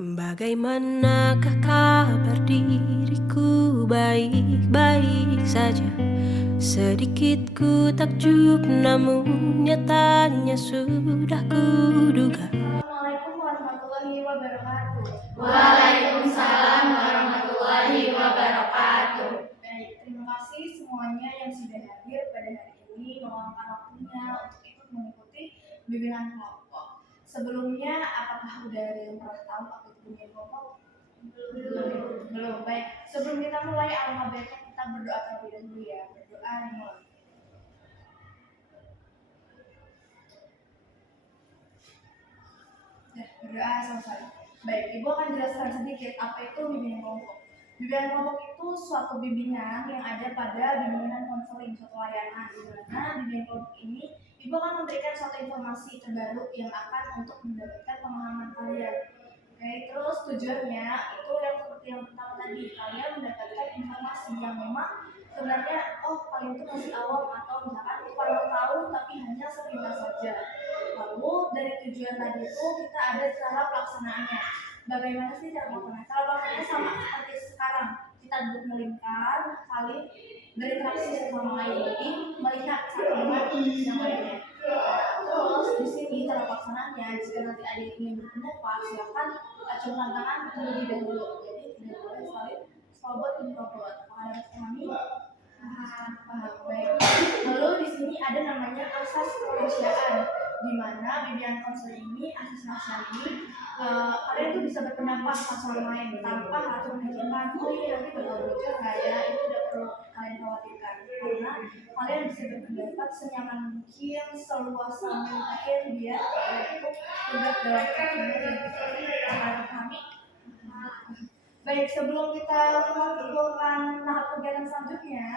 Bagaimanakah kabar diriku, baik-baik saja. Sedikit ku takjub namun nyatanya sudah kuduga. Assalamualaikum warahmatullahi wabarakatuh. Waalaikumsalam warahmatullahi wabarakatuh. Baik, terima kasih semuanya yang sudah hadir pada hari ini meluangkan waktunya untuk ikut mengikuti bimbingan kelompok. Sebelumnya, apakah udah ada yang pernah tahu apa itu bimbingan kelompok? Belum. Baik, sebelum kita mulai, alangkah baiknya kita berdoa terlebih dahulu ya. Berdoa dimulai. Berdoa selesai. Baik, Ibu akan jelaskan sedikit apa itu bimbingan kelompok. Bimbingan kelompok itu suatu bimbingan yang ada pada bimbingan konseling, suatu layanan di mana bimbingan kelompok ini Ibu akan memberikan suatu informasi terbaru yang akan untuk mendapatkan pemahaman kalian. Oke, terus tujuannya itu yang seperti yang pertama tadi, kalian mendapatkan informasi yang memang sebenarnya kalian itu masih awam atau misalkan kurang tahu tapi hanya sepintas saja. Lalu dari tujuan tadi itu kita ada cara pelaksanaannya. Bagaimana sih cara pelaksanaannya? Cara pelaksanaannya sama seperti sekarang. Kita duduk melingkar, saling berinteraksi satu sama lain. Jadi melihat satu dengan yang lainnya. Terus di sini cara pelaksanaannya, jika nanti ada yang ingin berpendapat, silakan acungkan tangan terlebih dahulu. Jadi tidak boleh saling serobot menyerobot. Apakah dapat dipahami? Paham. Baik. Lalu di sini ada namanya asas kemanusiaan, di mana bimbingan konseling ini, asas kemanusiaan ini, kalian tuh bisa berpendapat satu sama lain tanpa harus menunjukkan nanti bakal bocor nggak ya, itu tidak perlu kalian khawatirkan karena kalian bisa berpendapat senyaman mungkin, seluasa mungkin biar kalian itu tegak dalam kebenaran dan dipahami. Baik, sebelum kita melakukan tahap kegiatan selanjutnya,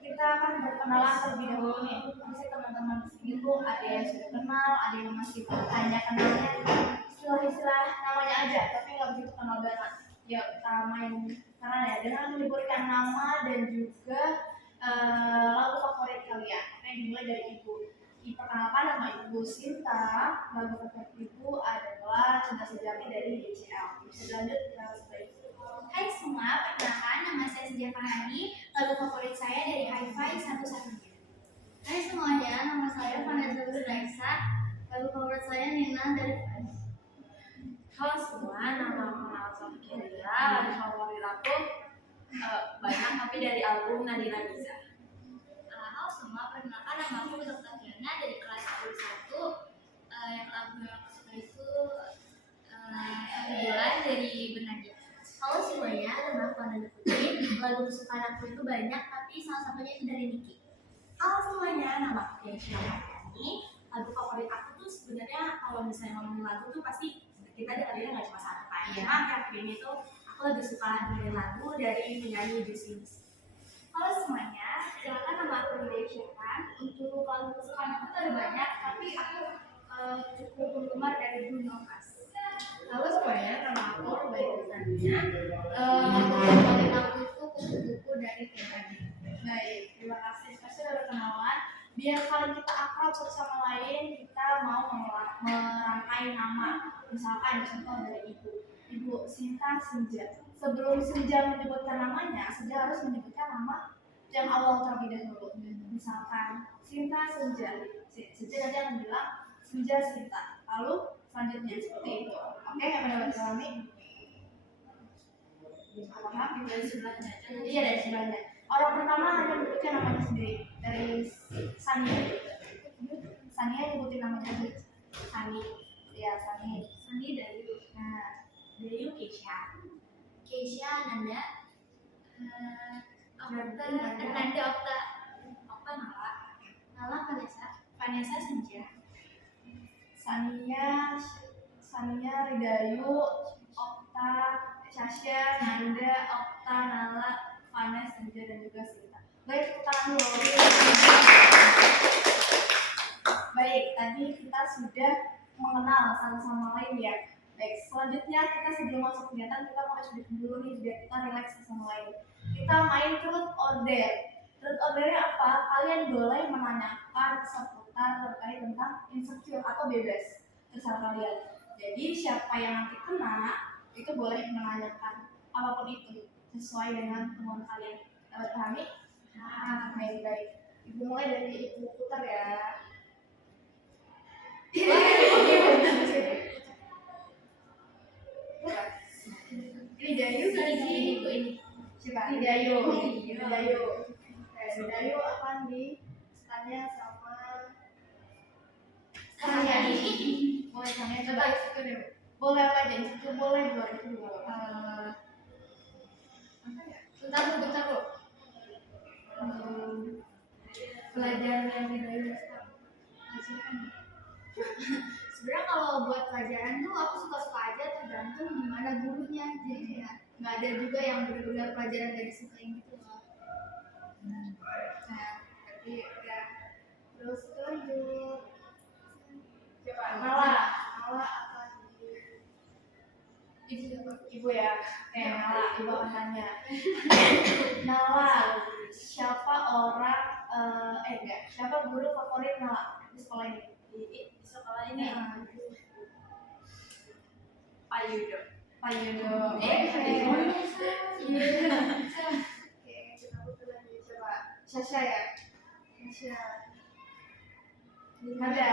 kita akan berkenalan terlebih dahulu nih. Pasti teman-teman di sini tuh ada yang sudah kenal, ada yang masih hanya kenalnya istilah-istilah namanya aja, tapi nggak begitu kenal banget. Ya, kita main karena ya dengan menyebutkan nama dan juga lagu favorit kalian. Oke, dimulai dari Ibu. Diperkenalkan nama Ibu Sinta, lagu favorit Ibu adalah Cinta Sejati dari YCL. Bisa lanjut kita sebaik. Hai semua, perkenalkan nama saya Sinja Farhani. Lagu favorit saya dari Hi-Fi satu-satunya. Hai semuanya, nama saya Vanessa Raisa. Lagu favorit saya Nina dari Friends. Halo semua, nama aku Nalsa Fikiria. Lagu favorit aku banyak tapi dari album Nadina Giza. Halo semua, perkenalkan nama aku Dr. Tatiana dari kelas 11. Yang lagu yang aku suka itu Bulan dari Bernadette. Halo semuanya, nama aku Ananda Putri. Lagu kesukaan aku itu banyak, tapi salah satunya itu dari Niki. Halo semuanya, nama aku Keisha Martani. Lagu favorit aku tuh sebenarnya kalau misalnya ngomongin lagu tuh pasti kita dengerin nggak cuma satu kan. Cuma akhir ini tuh aku lebih suka dengerin lagu dari penyanyi Juicy. Halo semuanya, silakan nama aku Lydia Syafan. Untuk lagu kesukaan aku tuh ada banyak, tapi aku cukup penggemar dari Bruno Mars. Halo semuanya, nama aku Rubaiyah Sania. Lagu favorit aku itu Kupu-Kupu dari Tiara. Baik, terima kasih. Sudah berkenalan. Biar kalian kita akrab satu sama lain, kita mau merangkai nama. Misalkan contoh dari Ibu Sinta Senja. Sebelum Senja menyebutkan namanya, Senja harus menyebutkan nama yang awal terlebih dahulu. Misalkan Sinta Senja. Senja nanti akan bilang Senja Sinta. Lalu selanjutnya seperti itu. Oke, yang mendapat kami. Paham? Dari sebelahnya. Iya, dari sebelahnya. Orang pertama hanya menyebutkan namanya sendiri. Dari Sania. Sania nyebutin namanya aja. Sani. Iya, Sani. Sandi dari Nah, Dari Keisha. Keisha, Nanda, Nanda Okta, Nala, Vanessa Senja. Sania, Ridayu, Okta, Sasha, Nanda, Okta, Nala, Vanessa, Senja, dan juga Sinta. Baik, kita tangan dulu. Baik, tadi kita sudah mengenal satu sama lain ya. Baik, selanjutnya kita sebelum masuk kegiatan kita mau SBK dulu nih biar kita relaks sama lain. Kita main truth or dare. Truth or dare apa? Kalian boleh menanyakan seputar terkait tentang insecure atau bebas. Terserah kalian. Jadi siapa yang nanti kena itu boleh menanyakan apapun itu sesuai dengan kemauan kalian. Dapat pahami? Nah, baik-baik. Ibu mulai dari ibu putar ya. Ini Dayu Ini ibu ini. siapa? Ini Dayu. Ini Dayu. Oke, Dayu akan ditanya sama kalian. Boleh kalian coba itu deh. Boleh apa aja? Itu boleh dua itu boleh. Apa ya? Bentar bu. Pelajaran yang Dayu Pelajaran. Sebenarnya kalau buat pelajaran tuh aku suka-suka aja, tergantung gimana gurunya. Jadi kayak nggak ada juga yang benar-benar pelajaran gak disukain gitu loh. Nah, jadi udah. Terus lanjut. Coba Nala akan ibu ya. Nala, ibu akan tanya. Nala, siapa orang siapa guru favorit Nala di sekolah ini? Di sekolah ini Pak Yudo. Pak Yudo. Oke, kita butuh lagi coba. Sasha ya. Sasha. Ada.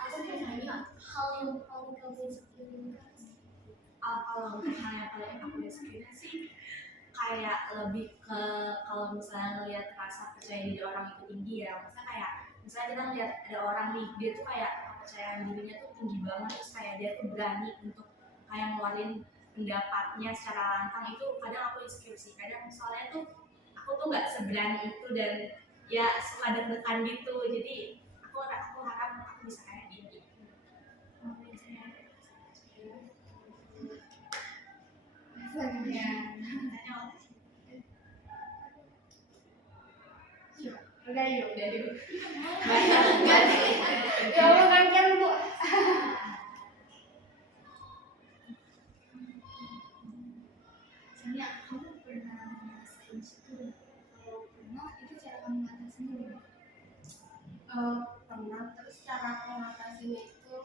Aku nanya hal yang paling kamu inspirin. Kalau untuk hal yang paling aku inspirin sih kayak lebih ke kalau misalnya ngelihat rasa percaya diri orang itu tinggi ya, maksudnya kayak misalnya kita ngeliat ada orang nih dia tuh kayak kepercayaan dirinya tuh tinggi banget, terus kayak dia tuh berani untuk kayak ngeluarin pendapatnya secara lantang. Itu kadang aku insecure sih, kadang soalnya tuh aku tuh nggak seberani itu dan ya suka deg-degan gitu, jadi aku harap aku bisa kayak dia gitu. Selanjutnya. Udah yuk. Ya Allah gantian bu. Soalnya kamu pernah ngerasain itu? Kalau pernah, itu cara kamu ngatasinnya. Pernah, terus cara aku ngatasinnya itu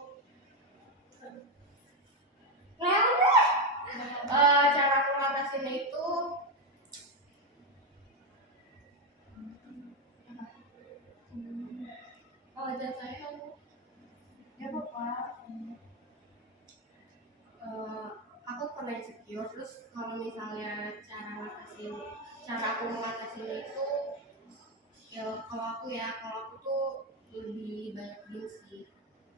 cara aku ngatasinnya itu Oh, jatuhnya kamu ya bapak aku pernah insecure, terus kalau misalnya cara aku ngatasin itu ya kalau aku tuh lebih banyak diem sih.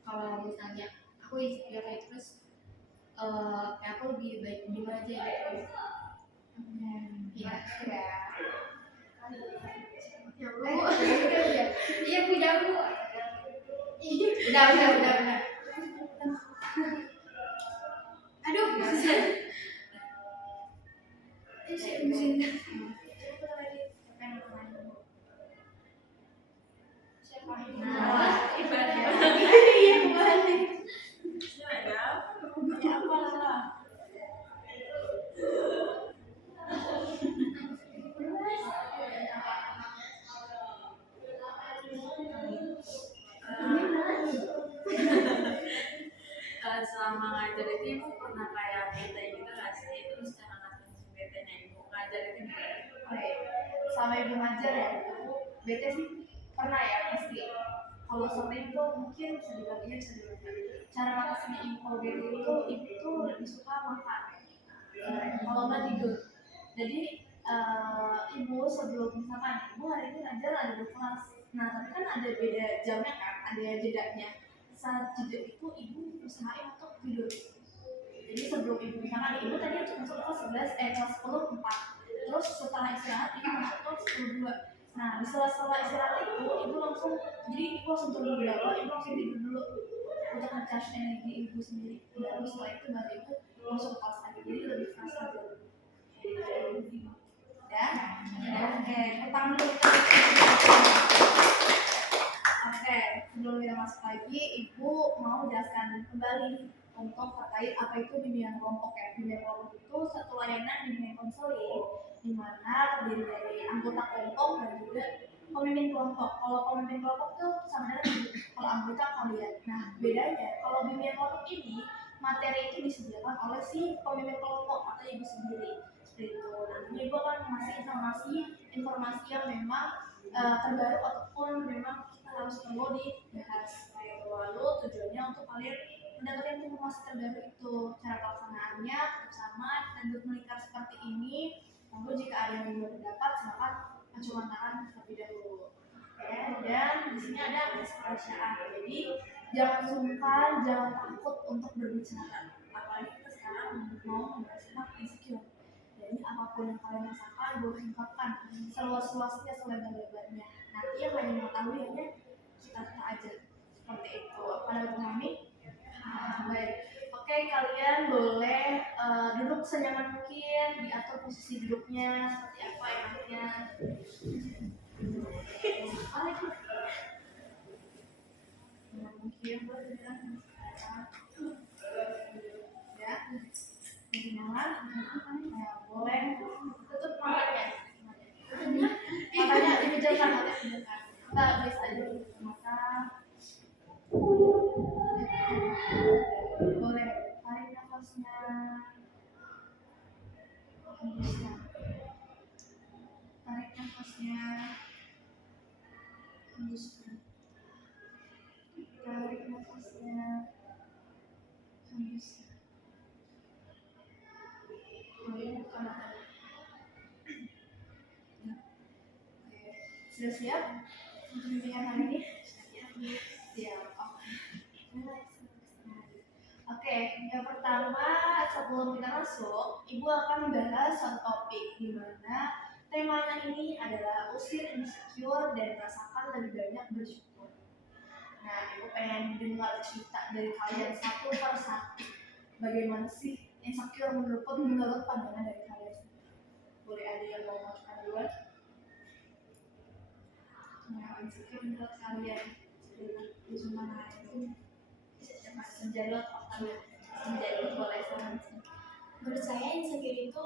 Kalau misalnya aku insecure terus kayak aku lebih baik diem aja gitu. Ya iya bu jago. Udah. Aduh, Selama ngajar itu ibu pernah kayak bete gitu nggak sih? Terus cara ngatasin betenya ibu ngajar itu gimana? sama ibu ngajar ya, bete sih pernah ya pasti. Kalau sering tuh mungkin bisa dibaginya cara ngatasinnya ibu kalau bete itu ibu tuh lebih suka makan kalau nggak tidur. Jadi ibu sebelum misalkan ibu hari ini ngajar ada di kelas, nah tapi kan ada beda jamnya kan, ada jedanya. Saat jeda itu ibu usahain untuk tidur. Jadi sebelum ibu misalkan ibu tadi masuk kelas 11 kelas 10 4, terus setelah istirahat ibu masuk kelas 10 2. Nah di sela-sela istirahat itu ibu langsung, jadi ibu langsung turun dulu, ibu langsung tidur dulu untuk ngecharge energi ibu sendiri. Baru setelah itu baru ibu masuk ke kelas lagi, jadi lebih fresh aja. Ya, oke, pertama dulu kita. Oke, sebelum kita masuk lagi, ibu mau jelaskan kembali untuk terkait apa itu bimbingan kelompok ya. Bimbingan kelompok itu satu layanan bimbingan konseling di mana terdiri dari anggota kelompok dan juga pemimpin kelompok. Kalau pemimpin kelompok itu sama dengan kalau anggota kalian. Nah, bedanya kalau bimbingan kelompok ini materi itu disediakan oleh si pemimpin kelompok atau ibu sendiri seperti itu. Nantinya ibu akan mengasih informasi yang memang terbaru ataupun memang kita harus perlu dibahas kayak itu. Lalu tujuannya untuk kalian mendapatkan informasi terbaru itu, cara pelaksanaannya tetap sama dan melingkar seperti ini. Lalu jika ada yang belum pendapat silakan acungkan tangan terlebih dahulu. Oke, dan di sini ada kemanusiaan. Jadi jangan sungkan, jangan takut untuk berbicara. Apalagi kita sekarang mau membahas tentang insecure. Jadi apapun yang kalian rasakan boleh ungkapkan seluas-luasnya, selebar-lebarnya. Nanti yang hanya mengetahui hanya kita aja. Seperti itu. Pada memahami? Baik. Oke, kalian boleh duduk senyaman mungkin, diatur posisi duduknya seperti apa enaknya. Mungkin boleh ya, kenyamanan, ya boleh tutup matanya, matanya dipejamkan, nggak bisa aja tutup mata. Boleh tarik nafasnya, hembuskan, tarik nafasnya, hembuskan, tarik nafasnya, hembuskan. Boleh buka matanya. Oke, sudah siap untuk bimbingan hari ini? Siap. Oke, yang pertama sebelum kita masuk, Ibu akan membahas satu topik di mana temanya ini adalah usir insecure dan rasakan lebih banyak bersyukur. Nah, Ibu pengen dengar cerita dari kalian satu per satu. Bagaimana sih insecure menurut pandangan dari kalian? Boleh ada yang mau mengatakan duluan? Nah, insecure menurut kalian di mana itu? Menjalur boleh sama. Menurut saya insecure itu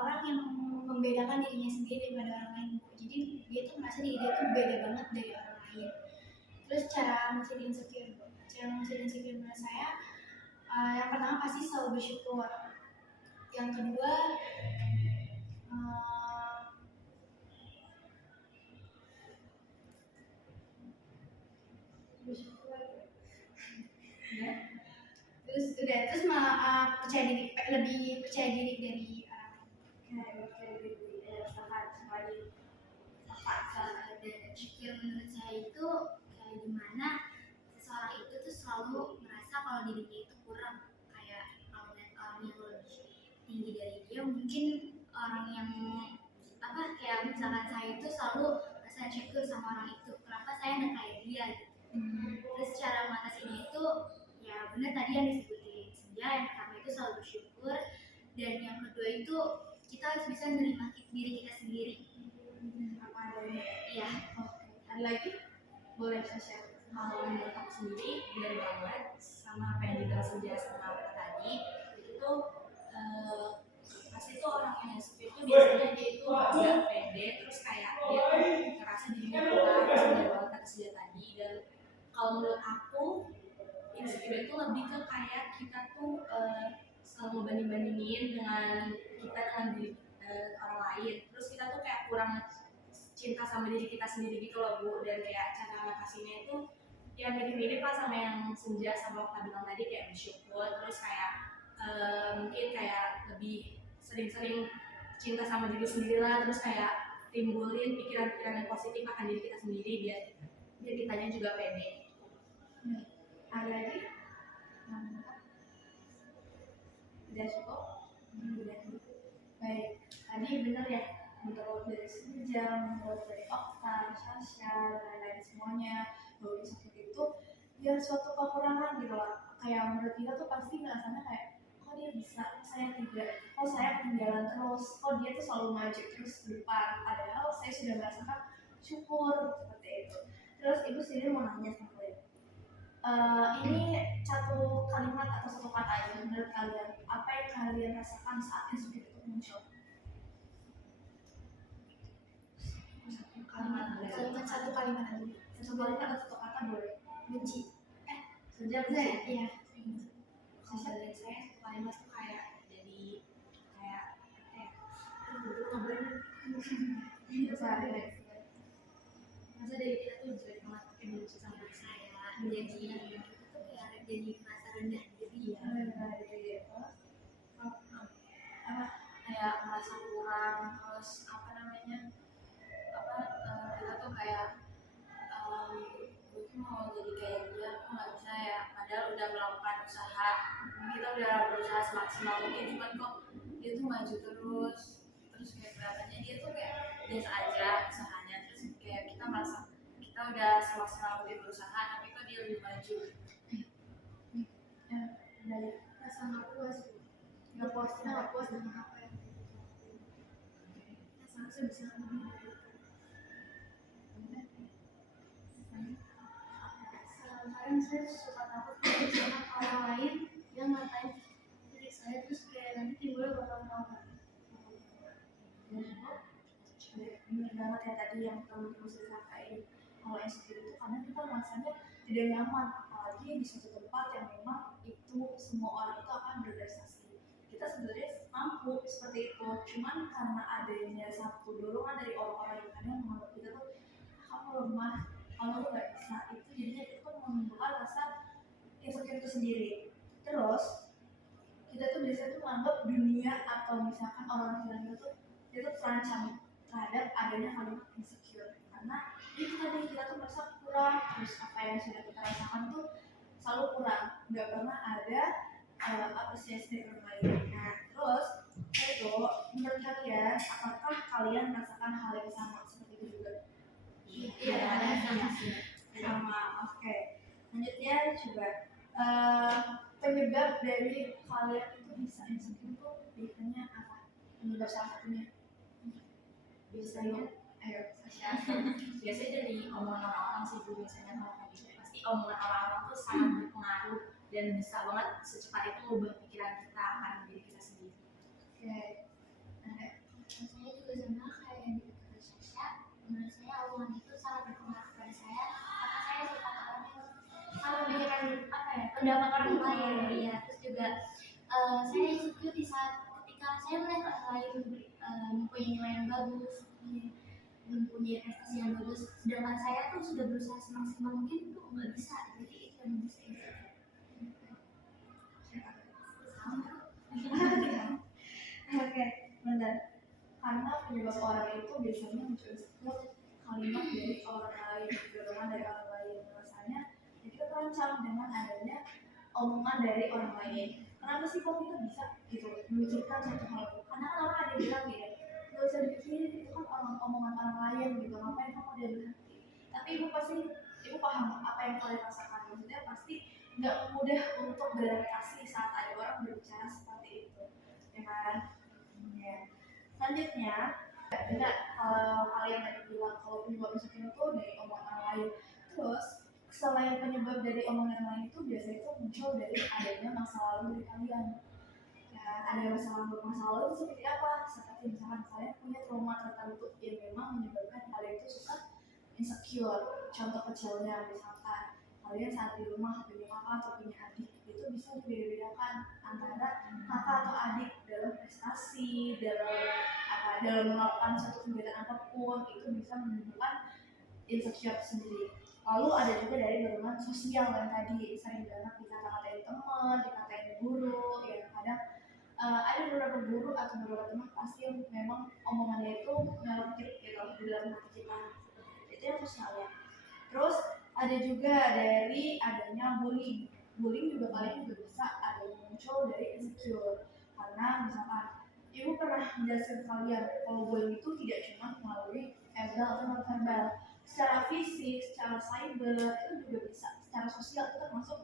orang yang membedakan dirinya sendiri daripada orang lain. Jadi dia tuh merasa diri dia tuh beda banget dari orang lain. Terus cara ngusir insecure menurut saya yang pertama pasti selalu bersyukur. Yang kedua bersyukur. Ya. Terus malah lebih percaya diri dari dan insecure menurut saya itu kayak gimana seseorang itu tuh selalu merasa kalau dirinya itu kurang, kayak kalau lihat orang yang lebih tinggi dari dia, mungkin orang yang kayak misalkan saya itu selalu merasa insecure sama orang itu, kenapa saya nggak kayak dia gitu. Terus cara mengatasinya itu ya benar tadi yang disebutin Senja, yang pertama itu selalu bersyukur, dan yang kedua itu kita harus bisa menerima diri kita sendiri Apa adanya? ya. Ada lagi? Boleh saya share. Kalau menurut aku sendiri benar banget sama apa yang dibilang Senja sama Aura tadi, itu pasti tuh orang yang insecure itu biasanya dia itu nggak pede, terus kayak dia tuh ngerasa dirinya kurang, sebenarnya banget kata Senja tadi. Dan kalau menurut aku insecure itu lebih ke kayak kita tuh selalu ngebanding-bandingin dengan diri orang lain, terus kita tuh kayak kurang cinta sama diri kita sendiri gitu loh Bu. Dan kayak cara ngatasinya itu ya mirip-mirip lah sama yang Senja sama Okta bilang tadi, kayak bersyukur, terus kayak mungkin kayak lebih sering-sering cinta sama diri sendiri lah, terus kayak timbulin pikiran-pikiran yang positif akan diri kita sendiri biar kitanya juga pede. Ada lagi? Udah cukup? Udah. Baik, tadi benar ya, menurut dari Senja, menurut dari Okta, Sasha, dan lain semuanya, bahwa insecure itu ya suatu kekurangan gitu loh. Kayak menurut kita tuh pasti ngerasanya kayak, kok dia bisa, saya tidak, kok saya ketinggalan terus, kok dia tuh selalu maju terus ke depan, padahal saya sudah merasakan syukur seperti itu. Terus Ibu sendiri mau nanya sama kalian, ini satu kalimat atau satu kata aja menurut kalian, apa yang kalian rasakan saat insecure itu muncul? Satu kalimat aja. Satu kalimat atau satu kata boleh. Benci. Senja benci? Iya. Sasha? Sehari-hari. Masa dari kita tuh jelek banget pakai benci sama diri saya, jadi kita tuh kayak jadi merasa rendah diri ya. Kayak merasa kurang, terus apa namanya, kita tuh kayak gue tuh mau jadi kayak dia, aku nggak bisa ya, padahal udah melakukan usaha, kita udah berusaha semaksimal mungkin, cuman kok dia tuh maju terus kayak kelihatannya dia tuh kayak biasa aja usahanya, terus kayak kita merasa kita udah semaksimal mungkin berusaha, tapi kok dia lebih maju. Rasa nggak puas Nggak puas dengan apa yang kita lakuin. Rasa bisa lebih dari itu. Kadang saya suka takut sama orang lain yang ngatain diri saya, terus kayak nanti timbul bakal Bener banget ya tadi yang teman-teman ceritakan. Kalau insecure itu karena kita merasanya tidak nyaman, apalagi di suatu tempat yang memang itu semua orang itu akan berprestasi. Kita sebenarnya mampu seperti itu, cuman karena adanya satu dorongan dari orang-orang yang kadang menganggap kita tuh kamu lemah, kamu tuh nggak bisa, itu jadinya itu kan menimbulkan rasa insecure itu sendiri. Terus kita tuh biasanya tuh menganggap dunia atau misalkan orang sekitar kita tuh terancam terhadap adanya kalimat insecure, karena itu tadi kita tuh merasa kurang, terus apa yang sudah kita rasakan tuh selalu kurang, nggak pernah ada apresiasi dari orang lain. Nah terus itu menurut kalian apakah kalian merasakan hal yang sama seperti itu juga? Iya, Sama. Oke. Lanjutnya coba penyebab dari kalian itu bisa insecure itu biasanya apa? Penyebab salah satunya? Biasanya, ayo. Biasanya dari omongan orang-orang sih, biasanya kalau kayak pasti omongan orang-orang tuh sangat berpengaruh dan bisa banget secepat itu mengubah pikiran kita akan diri kita sendiri. Oke. Saya juga sama kayak yang dikatakan Sasha. Menurut saya omongan itu sangat berpengaruh pada saya, karena saya suka orang yang selalu memikirkan apa ya, pendapat orang lain ya. Terus juga saya insecure di saat ketika saya melihat orang lain mempunyai nilai yang bagus, mempunyai prestasi yang bagus, sedangkan saya tuh sudah berusaha semaksimal mungkin tuh nggak bisa. Jadi itu yang bisa Oke, benar. Karena penyebab orang itu biasanya muncul insecure kalimat dari orang lain, dorongan dari orang lain. Rasanya ya kita terancam dengan adanya omongan dari orang lain. Kenapa sih kok kita bisa gitu memikirkan satu hal itu? Karena kan orang ada yang bilang gini, nggak usah dipikirin, itu kan omongan orang lain gitu, ngapain kamu dia berhenti? Tapi ibu paham apa yang kalian rasakan. Maksudnya pasti nggak mudah untuk beradaptasi saat ada orang berbicara seperti itu, ya kan? Ya. Selanjutnya, benar kalau kalian tadi bilang kalau penyebab insecure itu dari omongan orang lain. Terus selain penyebab dari omongan orang lain itu biasanya itu muncul dari adanya masa lalu dari kalian. Ya, ada masa lalu itu seperti apa? Seperti misalkan kalian punya trauma tertentu yang memang menyebabkan kalian itu suka insecure. Contoh kecilnya misalkan kalian saat di rumah punya kakak atau punya adik, itu bisa dibedakan antara kakak atau adik dalam prestasi, dalam melakukan suatu kegiatan apapun, itu bisa menimbulkan insecure sendiri. Lalu ada juga dari dorongan sosial yang tadi sering banget dikata-katain teman, dikatain guru, ya kadang ada beberapa guru atau beberapa teman pasti yang memang omongannya itu melekit gitu di dalam hati kita. Itu yang sosial ya. Terus ada juga dari adanya bullying. Bullying juga kalian juga bisa ada yang muncul dari insecure. Karena misalkan ibu pernah menjelaskan kalian kalau bullying itu tidak cuma melalui verbal atau non verbal, secara fisik, secara cyber itu juga bisa. Secara sosial itu termasuk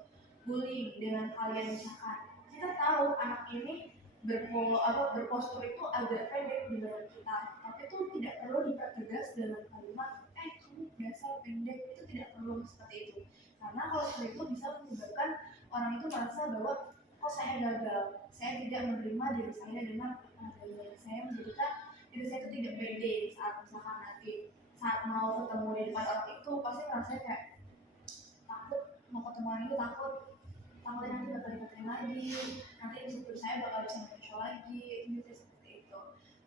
bullying. Dengan kalian misalkan kita tahu anak ini berpostur itu agak pendek di badan kita, tapi itu tidak perlu dipertegas dalam kalimat kamu dasar pendek, itu tidak perlu seperti itu. Karena kalau seperti itu bisa menyebabkan orang itu merasa bahwa kok saya gagal, saya tidak menerima diri saya dengan adanya, saya menjadikan diri saya itu tidak pede saat misalkan nanti saat mau ketemu di depan orang itu pasti merasa kayak takut mau ketemu orang itu, takutnya nanti bakal dikatain lagi, nanti insecure saya bakal bisa muncul lagi, itu seperti itu.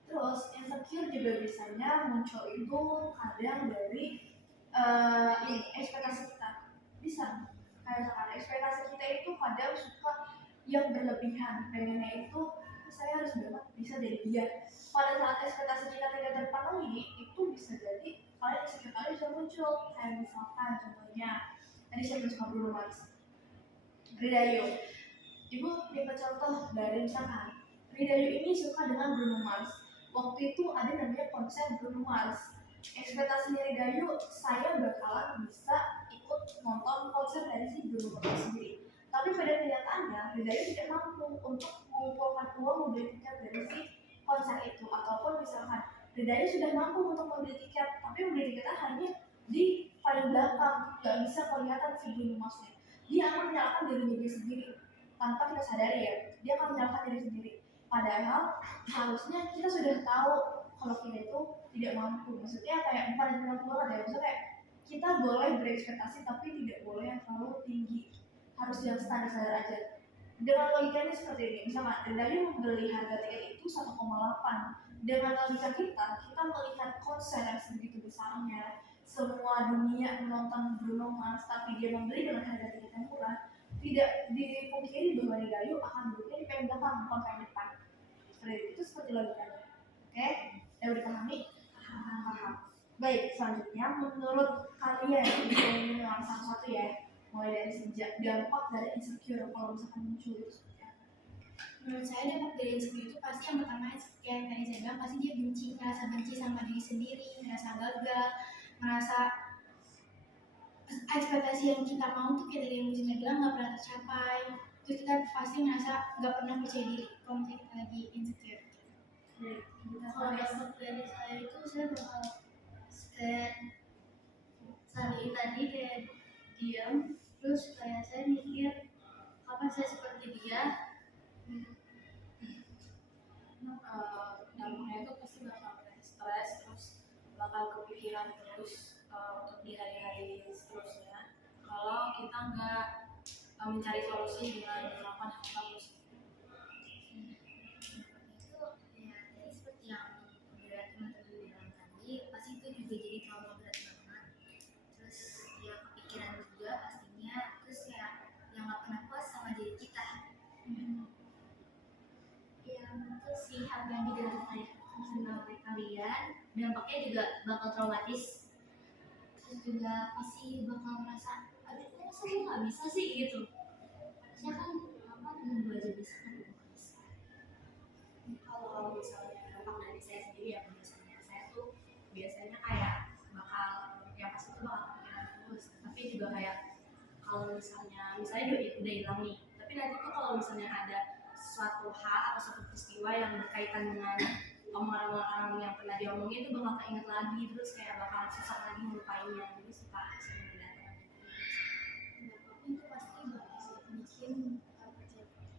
Terus insecure juga juga biasanya muncul itu kadang dari ini ekspektasi kita. Bisa kayak misalkan ekspektasi kita itu kadang suka yang berlebihan, pengennya itu saya harus dapat bisa dari dia. Pada saat ekspektasi kita tidak terpenuhi, itu bisa jadi kalian sekali bisa muncul. Kayak misalkan contohnya tadi saya suka Bruno Mars, Ridayu. Ibu dapat contoh dari misalkan Ridayu ini suka dengan Bruno Mars. Waktu itu ada namanya konser Bruno Mars. Ekspektasinya Ridayu, saya bakalan bisa ikut nonton konser dari si Bruno Mars sendiri. Tapi pada kenyataannya Ridayu tidak mampu untuk mengumpulkan uang membeli tiket dari si konser itu. Ataupun misalkan Ridayu sudah mampu untuk membeli tiket, tapi membeli tiketnya hanya di paling belakang, nggak bisa kelihatan si Bruno Mars-nya. Dia akan menyalahkan dirinya dia sendiri tanpa kita sadari ya, dia akan menyalahkan diri sendiri. Padahal harusnya kita sudah tahu kalau kita itu tidak mampu. Maksudnya kayak bukan yang mampu banget ya, maksudnya kayak kita boleh berekspektasi tapi tidak boleh yang terlalu tinggi, harus yang standar aja. Dengan logikanya seperti ini, misalkan Ridayu membeli harga tiket itu 1,8. Dengan logika kita melihat konser yang sebegitu besarnya, semua dunia menonton Bruno Mars, tapi dia membeli dengan harga tiket yang murah, tidak dipungkiri bahwa Ridayu akan duduknya di paling belakang bukan paling depan. Seperti itu seperti logikanya. Oke, udah dipahami? Paham. Baik, selanjutnya menurut kalian ini yang satu-satu ya, mulai dari sejak dampak dari insecure kalau misalkan muncul itu seperti apa? Menurut saya dampak dari insecure itu pasti yang pertama kayak tadi saya bilang, pasti dia merasa benci sama diri sendiri, merasa gagal, merasa ekspektasi yang kita mau tuh kayak dari yang saya bilang nggak pernah tercapai. Terus kita pasti merasa nggak pernah percaya diri kalau misalnya kita lagi insecure. Kalau dampak dari saya itu saya bakal kayak Sari tadi kayak diam, terus kayak saya mikir kapan saya seperti dia. Dampaknya itu pasti bakal stres, terus bakal kepikiran terus untuk di hari-hari seterusnya kalau kita nggak mencari solusi dengan melakukan hal-hal positif. Itu ya tadi seperti yang udah teman-teman bilang tadi, pasti itu juga jadi trauma berat banget. Terus ya kepikiran juga pastinya, terus kayak yang nggak pernah puas sama diri kita. Ya itu sih apa yang dirasakan oleh kalian, dampaknya juga bakal traumatis. Terus juga pasti bakal merasa, aduh kok masa gue nggak bisa sih gitu. Harusnya kan apa temen gue aja bisa kan gue nggak bisa. Kalau misalnya dampak dari saya sendiri ya, biasanya saya tuh biasanya kayak bakal yang pasti tuh bakal kepikiran terus, tapi juga kayak kalau misalnya udah hilang nih, tapi nanti tuh kalau misalnya ada suatu hal atau suatu peristiwa yang berkaitan dengan omongan orang yang pernah diomongin itu bakal keinget lagi, terus kayak bakal susah lagi melupainnya, jadi suka sering datang. Apapun itu pasti bakal bikin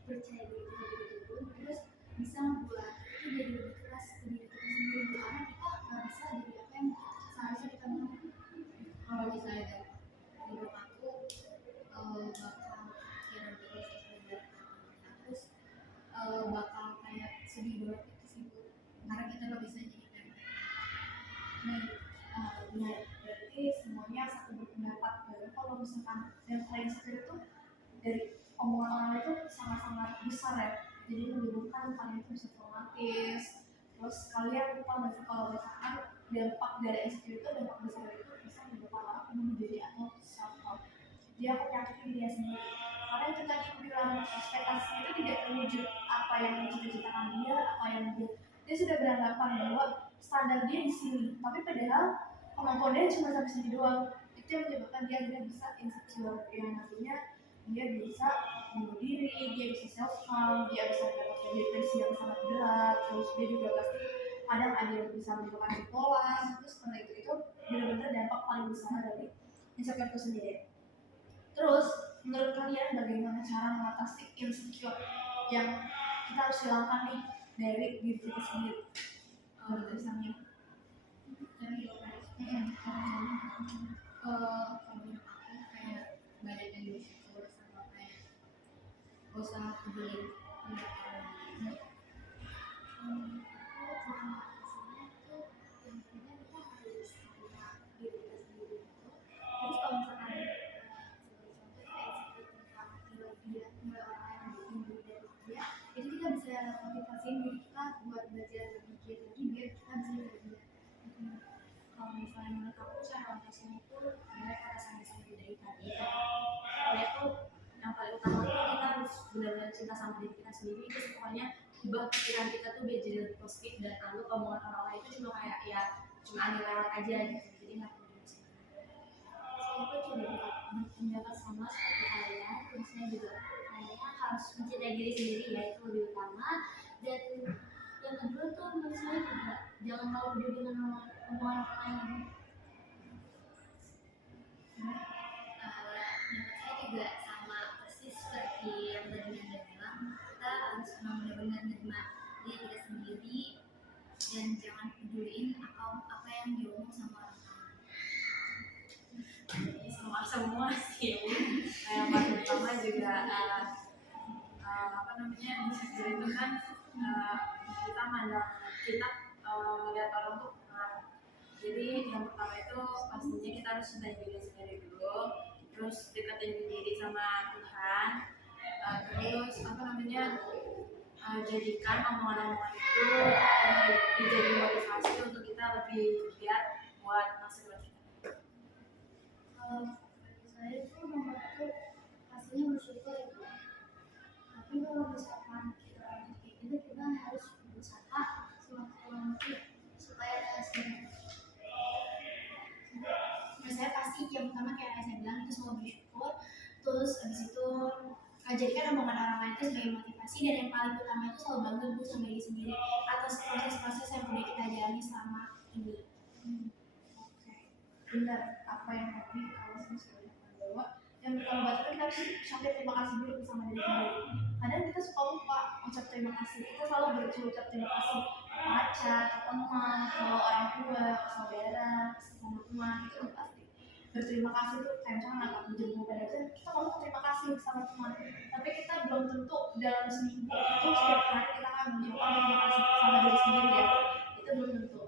percaya diri kita jadi turun, terus bisa membuat itu jadi lebih keras ke diri kita sendiri karena kita nggak bisa jadi apa yang seharusnya kita mau. Kalau misalnya menurut aku bakal pikiran terus terus bakal kayak sedih banget itu sih Bu, karena kita nggak bisa jadi kayak mereka. Benar, berarti semuanya satu berpendapat bahwa kalau misalkan yang paling insecure itu dari omongan orang itu sangat-sangat besar ya, jadi menyebabkan kalian itu bisa traumatis. Terus kalian lupa nggak sih kalau misalkan dampak dari insecure itu, dampak besar itu bisa menyebabkan orang bunuh diri atau self harm, dia akan menyakiti dia sendiri karena itu tadi aku bilang ekspektasi itu tidak terwujud apa yang dicita-citakan dia, apa yang dia sudah beranggapan bahwa standar dia di sini, tapi padahal kemampuan dia cuma sampai sini doang. Itu yang menyebabkan dia akhirnya bisa insecure, yang nantinya dia bisa bunuh diri, dia bisa self harm, dia bisa mendapatkan depresi yang sangat berat. Terus dia juga pasti kadang ada yang bisa menyebabkan bipolar. Terus karena itu benar-benar dampak paling besar dari insecure itu sendiri. Terus menurut kalian bagaimana cara mengatasi insecure yang kita harus hilangkan nih dari diri kita sendiri? Misalnya Dari kalau menurut aku kayak banyak yang bersyukur sama kayak gak usah peduli pendapat orang lain. Aku cara mengatasinya tuh motivasiin diri kita buat belajar lebih giat lagi biar kita bisa belajar. Kalau misalnya menurut aku cara motivasinya itu sebenarnya kata sama-sama dari tadi. Soalnya tuh yang paling utama tuh kita harus benar-benar cinta sama diri kita sendiri. Terus pokoknya ubah pikiran kita tuh biar jadi lebih positif dan anggap omongan orang lain itu cuma kayak ya cuma angin lewat aja gitu. Jadi nggak perlu dimasukkan. Saya juga berpendapat sama seperti kalian, terus saya juga kayaknya harus mencintai diri sendiri ya, itu lebih utama. Dan yang kedua tuh menurut saya juga jangan terlalu peduli dengan omongan orang lain. Menurut saya juga sama persis seperti yang tadi Anda bilang, kita harus memang benar-benar menerima diri kita sendiri dan jangan peduliin apa yang diomong sama orang lain. Sama semua sih. Yang paling pertama juga apa namanya dari itu kan kita mandang kita melihat orang tuh jadi yang pertama itu pastinya kita harus cintai diri sendiri dulu, terus deketin diri sama Tuhan, terus apa namanya jadikan omongan-omongan itu menjadi motivasi untuk kita lebih giat buat masa depan kita. Kalau bagi saya itu nomor satu pastinya bersyukur itu. Tapi kalau misalkan kita lagi kayak gitu, kita harus berusaha semaksimal mungkin supaya ada hasilnya. Menurut saya pasti yang pertama kayak saya bilang itu selalu bersyukur. Terus habis itu jadikan omongan orang lain itu sebagai motivasi, dan yang paling utama itu selalu bangga bu sama diri sendiri atas proses-proses yang udah kita jalani selama ini. Oke, benar apa yang tadi kalau saya sudah bahwa yang pertama banget kan kita harus sampai terima kasih dulu sama diri sendiri. Kadang kita suka lupa ucap terima kasih. Kita selalu berucap terima kasih ke pacar, ke teman, ke orang tua, ke saudara, ke teman-teman, itu udah pasti. Berterima kasih tuh kayak misalnya anak menjemput pada kita ngomong terima kasih sama teman. Tapi kita belum tentu dalam seminggu itu setiap hari kita akan mengucapkan terima kasih sama diri sendiri ya. Itu belum tentu.